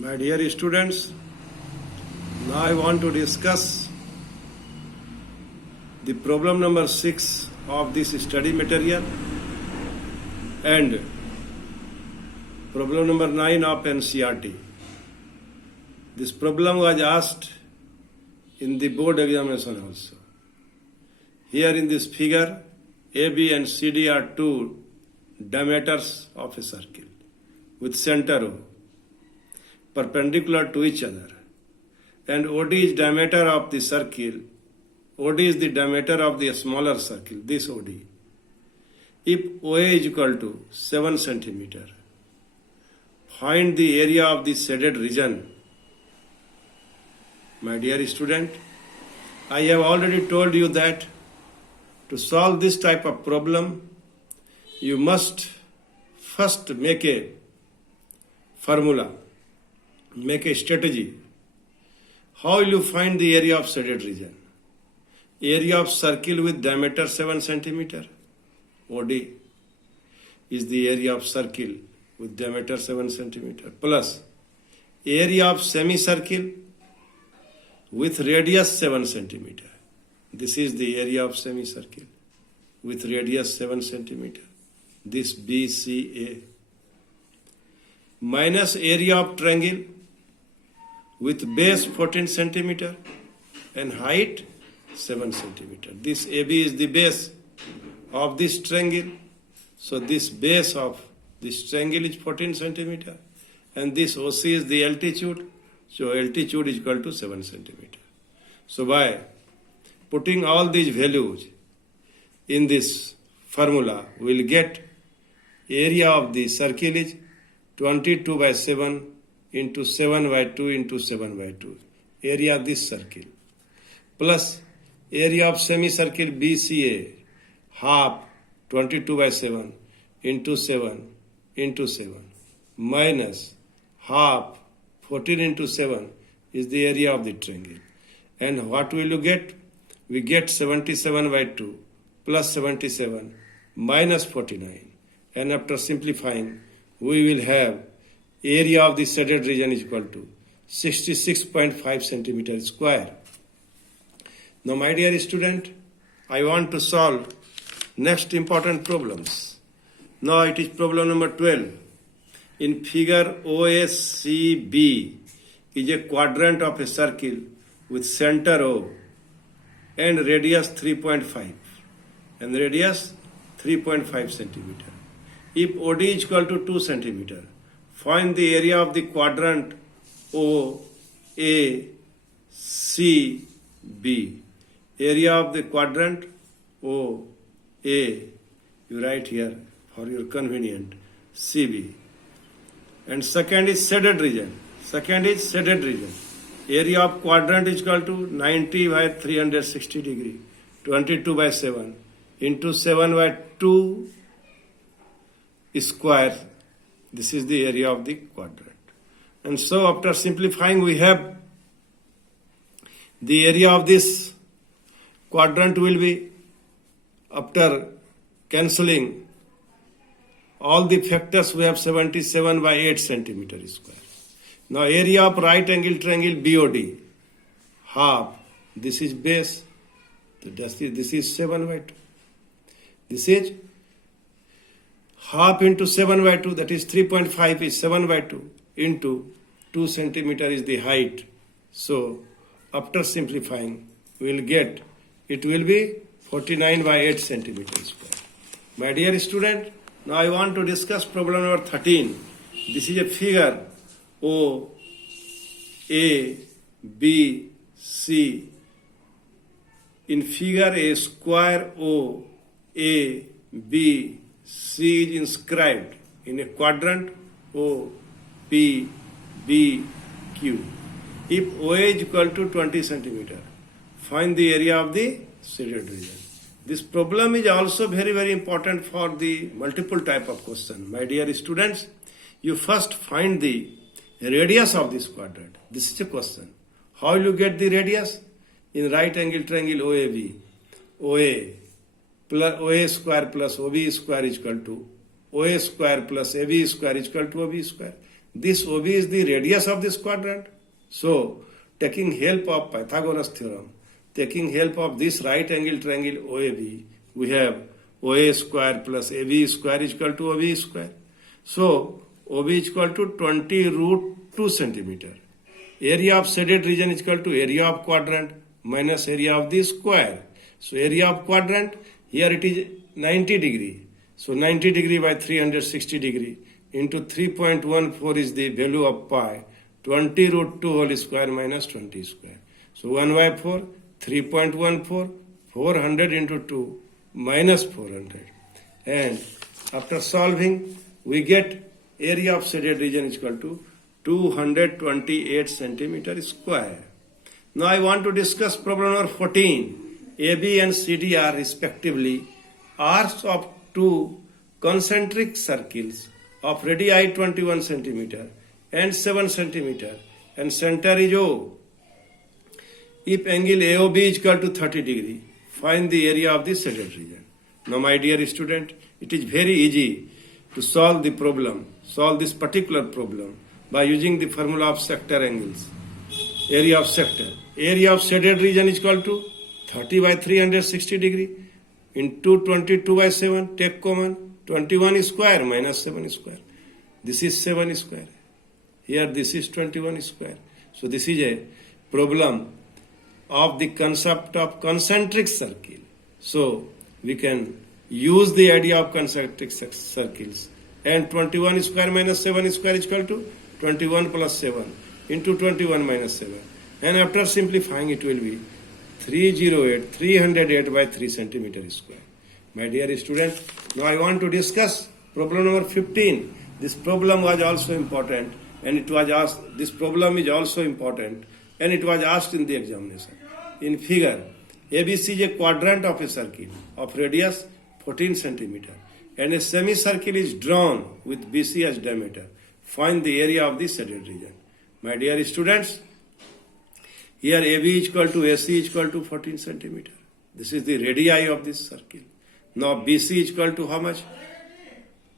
My dear students, now I want to discuss the problem number 6 of this study material and problem number 9 of NCERT. This problem was asked in the board examination also. Here in this figure, AB and CD are two diameters of a circle with center O, perpendicular to each other, and OD is diameter of the circle. OD is the diameter of the smaller circle, this OD. If OA is equal to 7 centimeter, find the area of the shaded region. My dear student, I have already told you that to solve this type of problem, you must first make a formula, make a strategy. How will you find the area of shaded region? Area of circle with diameter 7 centimeter, OD, is the area of circle with diameter 7 centimeter, plus area of semicircle with radius 7 centimeter. This is the area of semicircle with radius 7 centimeter. This BCA. Minus area of triangle with base 14 centimeter and height 7 centimeter. This AB is the base of this triangle. So this base of this triangle is 14 centimeter and this OC is the altitude. So altitude is equal to 7 centimeter. So by putting all these values in this formula, we will get area of the circle is 22 by 7 into 7 by 2 into 7 by 2. Area of this circle. Plus area of semicircle BCA, half 22 by 7 into 7 into 7. Minus half 14 into 7 is the area of the triangle. And what will you get? We get 77 by 2 plus 77 minus 49. And after simplifying, we will have area of the shaded region is equal to 66.5 centimeter square. Now, my dear student, I want to solve next important problems. Now it is problem number 12. In figure OSCB is a quadrant of a circle with center O and radius 3.5 and radius 3.5 centimeter. If OD is equal to 2 centimeter, find the area of the quadrant OACB. Area of the quadrant OA, you write here for your convenient, CB. And second is shaded region. Area of quadrant is equal to 90 by 360 degree, 22 by 7 into 7 by 2 square. This is the area of the quadrant. And so after simplifying, we have the area of this quadrant will be, after cancelling all the factors, we have 77 by 8 centimeter square. Now area of right angle triangle BOD, half, this is base, this is 7 by 2. This is half into 7 by 2, that is 3.5 is 7 by 2 into 2 centimeter is the height. So after simplifying, we will get, it will be 49 by 8 centimeter square. My dear student, now I want to discuss problem number 13. This is a figure O, A, B, C. In figure, a square O, A, B, C is inscribed in a quadrant O, P, B, Q. If OA is equal to 20 centimeter, find the area of the shaded region. This problem is also very, very important for the multiple type of question. My dear students, you first find the radius of this quadrant. This is a question. How will you get the radius? In right angle triangle OAB, OA plus OA square plus OB square is equal to OA square plus AB square is equal to OB square. This OB is the radius of this quadrant. So, taking help of Pythagoras theorem, taking help of this right angle triangle OAB, we have OA square plus AB square is equal to OB square. So, OB is equal to 20 root 2 centimeter. Area of shaded region is equal to area of quadrant minus area of the square. So, area of quadrant, here it is 90 degree. So, 90 degree by 360 degree into 3.14 is the value of pi. 20 root 2 whole square minus 20 square. So 1 by 4, 3.14, 400 into 2 minus 400. And after solving, we get area of shaded region is equal to 228 centimeter square. Now I want to discuss problem number 14. AB and CD are respectively arcs of two concentric circles of radii 21 centimeter and 7 centimeter and center is O. If angle AOB is equal to 30 degree, find the area of the shaded region. Now my dear student, it is very easy to solve the problem, solve this particular problem by using the formula of sector angles. Area of sector. Area of shaded region is equal to 30 by 360 degree into 22 by 7, take common, 21 square minus 7 square. This is 7 square. Here this is 21 square. So this is a problem of the concept of concentric circle. So we can use the idea of concentric circles. And 21 square minus 7 square is equal to 21 plus 7 into 21 minus 7. And after simplifying it will be 308 by 3 centimeter square. My dear student, now I want to discuss problem number 15. This problem was also important and it was asked, this problem is also important and it was asked in the examination. In figure, ABC is a quadrant of a circle of radius 14 centimeter and a semicircle is drawn with BC as diameter. Find the area of the shaded region. My dear students, here AB is equal to AC is equal to 14 centimeter. This is the radii of this circle. Now BC is equal to how much?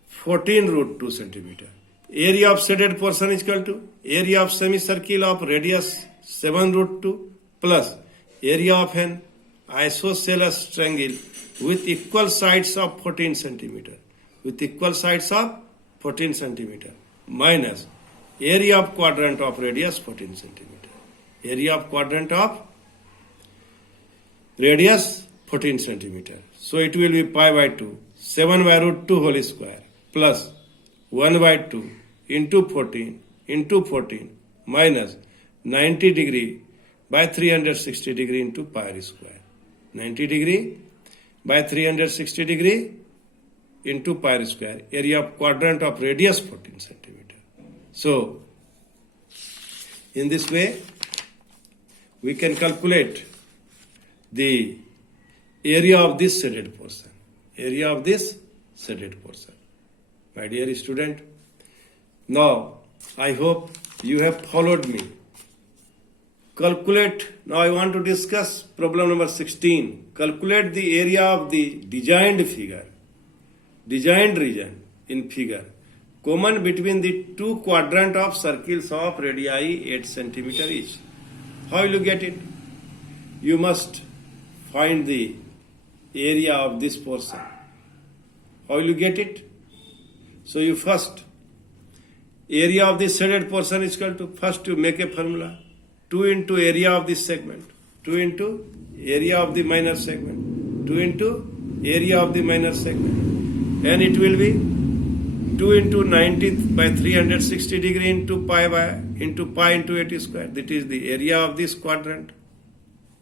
14 root 2 centimeter. Area of shaded portion is equal to area of semicircle of radius 7 root 2 plus area of an isosceles triangle with equal sides of 14 centimeter. With equal sides of 14 centimeter minus area of quadrant of radius 14 centimeter. Area of quadrant of radius 14 centimeter. So it will be pi by 2, 7 by root 2 whole square plus 1 by 2 into 14 minus 90 degree by 360 degree into pi square. 90 degree by 360 degree into pi square. Area of quadrant of radius 14 centimeter. So, in this way, we can calculate the area of this shaded portion. Area of this shaded portion. My dear student, now I hope you have followed me. Calculate, now I want to discuss problem number 16. Calculate the area of the designed figure, designed region in figure, common between the two quadrant of circles of radii 8 centimeter each. How will you get it? You must find the area of this portion. How will you get it? So you first, area of this shaded portion is equal to, first you make a formula, 2 into area of this segment, 2 into area of the minor segment, 2 into area of the minor segment, and it will be 2 into 90 by 360 degree into pi into 80 square. That is the area of this quadrant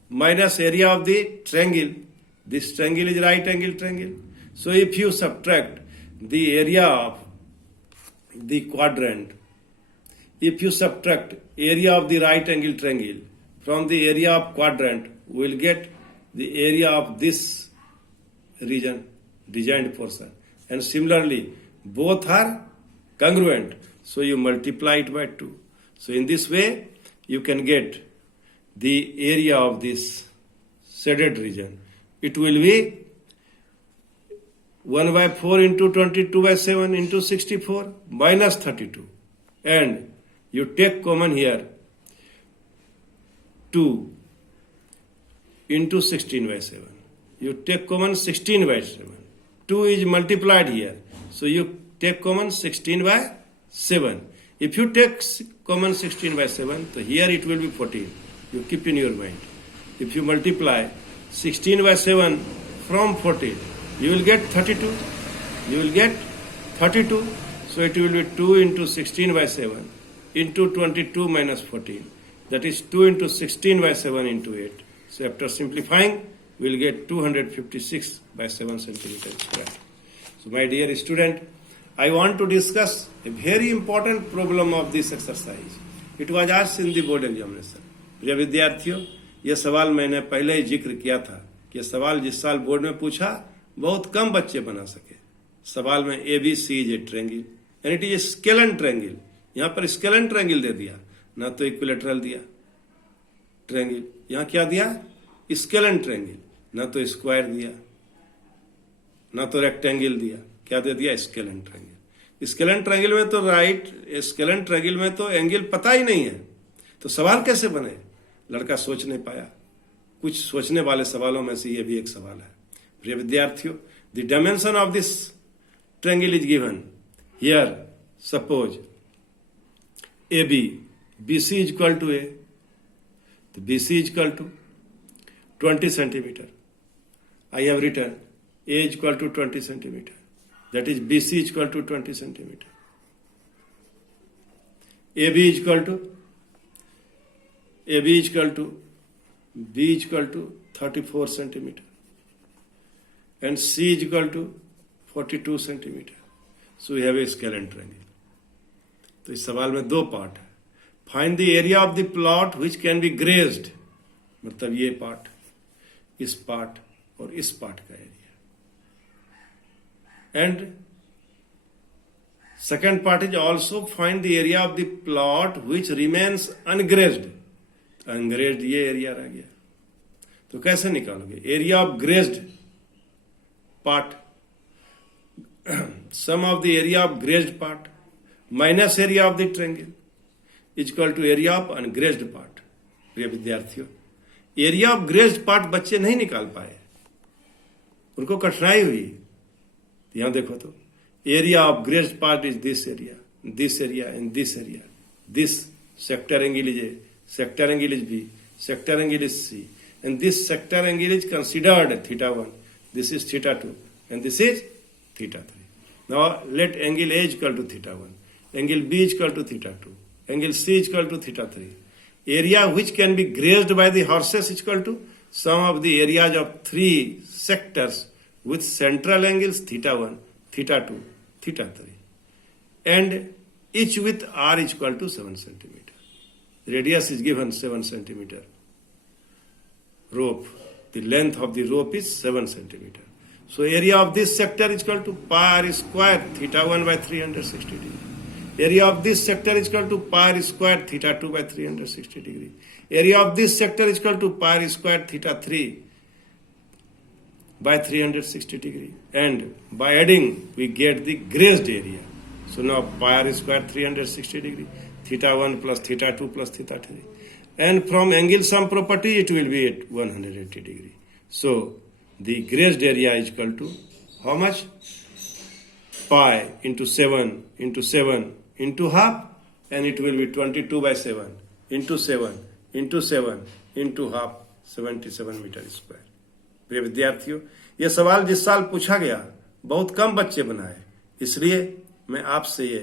minus area of the triangle. This triangle is right angle triangle. So if you subtract the area of the quadrant, if you subtract area of the right angle triangle from the area of quadrant, we will get the area of this region, designed portion. And similarly, both are congruent. So you multiply it by 2. So in this way, you can get the area of this shaded region. It will be 1 by 4 into 22 by 7 into 64 minus 32. and you take common here 2 into 16 by 7. You take common 16 by 7. 2 is multiplied here. So you take common 16 by 7. If you take common 16 by 7, so here it will be 14. You keep in your mind. If you multiply 16 by 7 from 14, you will get 32. You will get 32. So it will be 2 into 16 by 7 into 22 minus 14. That is 2 into 16 by 7 into 8. So after simplifying, we will get 256 by 7 centimeter square. So my dear student, I want to discuss a very important problem of this exercise. It was asked in the board examination. प्रिय विद्यार्थियों, यह सवाल मैंने पहले ही जिक्र किया था कि यह सवाल जिस साल बोर्ड में पूछा बहुत कम बच्चे बना सके. सवाल में ABC is a triangle and it is a scalene triangle. यहाँ पर स्केलन ट्रायंगल दे दिया, ना तो इक्विलेटरल दिया ट्रायंगल. यहाँ क्या दिया? Scalene triangle. ना तो स्क्वायर दिया, ना तो रेक्टेंगल दिया. क्या दे दिया? Scalene triangle. स्केलन ट्रायंगल में तो स्केलन ट्रायंगल में तो एंगल पता ही नहीं है, तो सवाल कैसे बने? लड़का सोच नहीं पाया. कुछ सोचने वाले सवालों में से यह भी एक सवाल है. प्रिय विद्यार्थियों, the dimension of this triangle is given here. Suppose BC is equal to A. The BC is equal to 20 centimeter. I have written A is equal to 20 centimeter. That is BC is equal to 20 centimeter. AB is equal to B is equal to 34 centimeter. And C is equal to 42 centimeter. So we have a scalene triangle. तो इस सवाल में दो part है. Find the area of the plot which can be grazed, मतलब ये part, इस part और इस पार्ट का area. And second part is also find the area of the plot which remains ungrazed. Ungrazed ये एरिया रह गया, तो कैसे निकालोगे? Area of grazed part, sum of the area of grazed part minus area of the triangle is equal to area of ungrazed part. प्रिय विद्यार्थियों, area of grazed part बच्चे नहीं निकाल पाए, उनको कठिनाई हुई. यहां देखो तो area of grazed part is this area and this area. This sector angle is A, sector angle is B, sector angle is C, and this sector angle is considered θ1. This is θ2 and this is θ3. Now let angle A is equal to θ1, angle B is equal to θ2, angle C is equal to θ3. Area which can be grazed by the horses is equal to sum of the areas of three sectors with central angles θ1, θ2, θ3, and each with R is equal to 7 centimeter. Radius is given 7 centimeter. Rope, the length of the rope is 7 centimeter. So area of this sector is equal to pi r square θ1 by 360 degree. Area of this sector is equal to pi r square θ2 by 360 degree. Area of this sector is equal to pi r square θ3 by 360 degree. And by adding, we get the grazed area. So now pi r square 360 degree, θ1 plus θ2 plus θ3. And from angle sum property, it will be at 180 degree. So the grazed area is equal to how much? Pi into 7 into 7 into half, and it will be 22 by 7 into 7 into 7 into half, 77 metre square. प्रिय विद्यार्थियों, यह सवाल जिस साल पूछा गया बहुत कम बच्चे बनाए, इसलिए मैं आपसे ये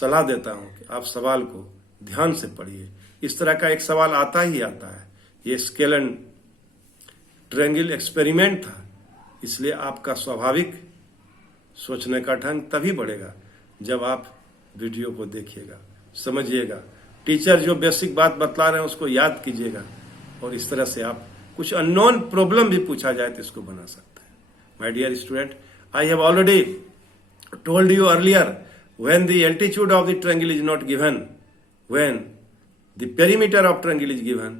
सलाह देता हूं कि आप सवाल को ध्यान से पढ़िए. इस तरह का एक सवाल आता ही आता है. ये स्केलन ट्रायंगल एक्सपेरिमेंट था, इसलिए आपका स्वाभाविक सोचने का ढंग तभी बढ़ेगा जब आप वीडियो को देखिएगा, समझिएगा. टीचर जो बेसिक बात बतला रहे हैं उसको याद कीजिएगा, और इस तरह से आप कुछ अननोन प्रॉब्लम भी पूछा जाए तो इसको बना सकते हैं. My dear student, I have already told you earlier, when the altitude of the triangle is not given, when the perimeter of triangle is given,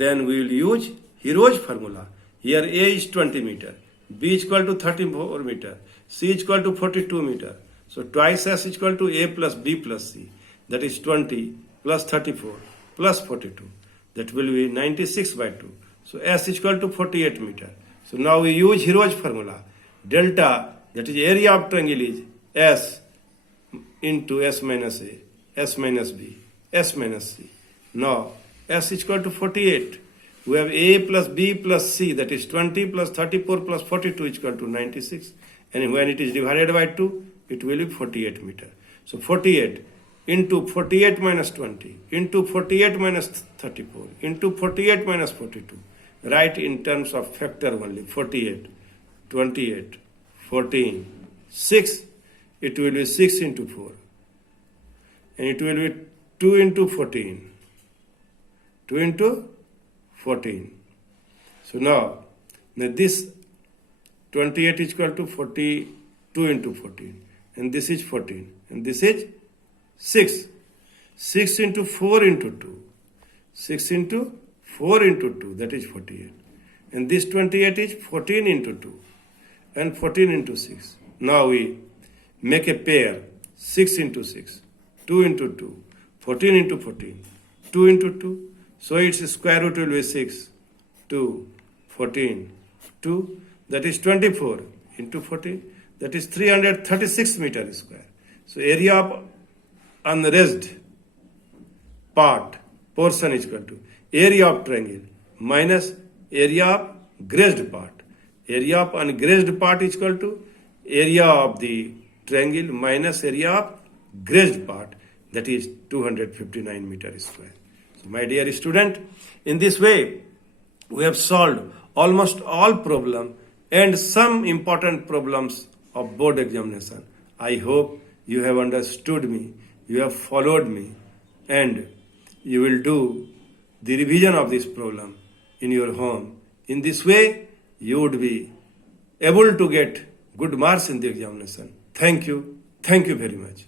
then we will use Hero's formula. Here A is 20 meter, B is equal to 34 meter, C is equal to 42 meter. So twice S is equal to A plus B plus C. that is 20 plus 34 plus 42. That will be 96 by 2. So S is equal to 48 meter. So now we use Hero's formula. Delta, that is area of triangle, is S into S minus A, S minus B, S minus C. Now S is equal to 48. We have A plus B plus C, that is 20 plus 34 plus 42 is equal to 96. And when it is divided by 2, it will be 48 meter. So 48 into 48 minus 20 into 48 minus 34 into 48 minus 42. Write in terms of factor only. 48, 28, 14, 6. It will be 6 into 4. And it will be 2 into 14. 2 into 14. So now this 28 is equal to 42 into 14. And this is 14. And this is 6. 6 into 4 into 2. 6 into 4 into 2. That is 48. And this 28 is 14 into 2. And 14 into 6. Now we make a pair. 6 into 6. 2 into 2. 14 into 14. 2 into 2. So its square root will be 6, 2, 14, 2. That is 24 into 14. That is 336 meter square. So area of unraised portion is equal to area of triangle minus area of grazed part. Area of ungrazed part is equal to area of the triangle minus area of grazed part. That is 259 meter square. So my dear student, in this way, we have solved almost all problems and some important problems of board examination. I hope you have understood me, you have followed me, and you will do the revision of this problem in your home. In this way, you would be able to get good marks in the examination. Thank you. Thank you very much.